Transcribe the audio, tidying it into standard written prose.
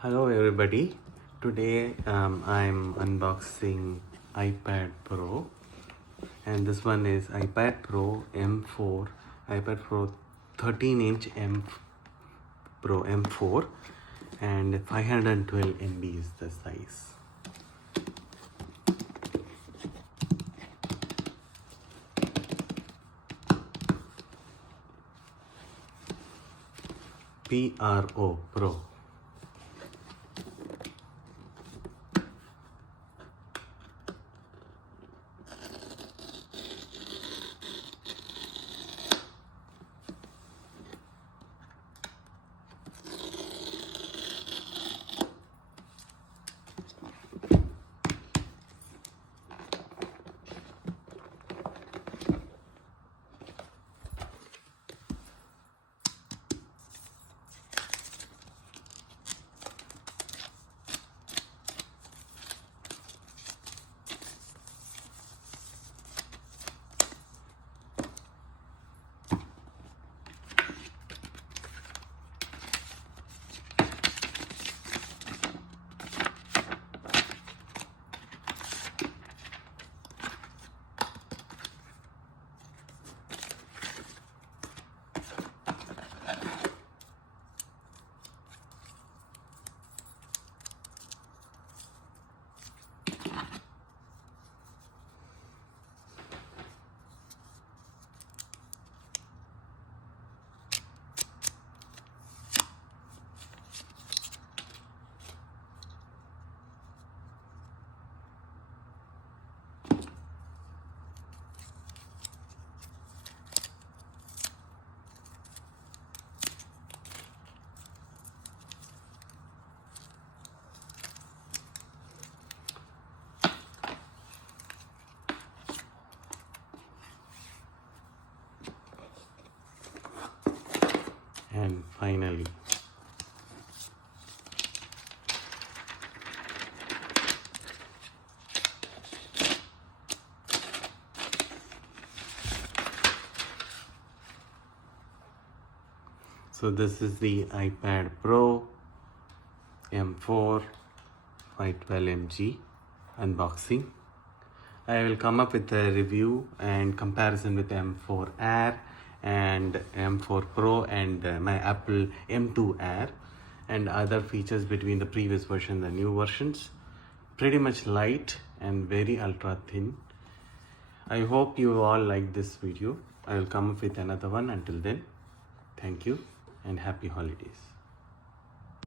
Hello everybody. Today I'm unboxing iPad Pro, and this one is iPad Pro M4, iPad Pro 13-inch Pro M4, and 512 MB is the size. Pro. And finally, so this is the iPad Pro M4 512mg unboxing. I will come up with a review and comparison with M4 Air and M4 Pro and my Apple M2 Air and other features between the previous version and the new versions. Pretty much light and very ultra thin. I hope you all like this video. I will come up with another one. Until then, thank you and happy holidays.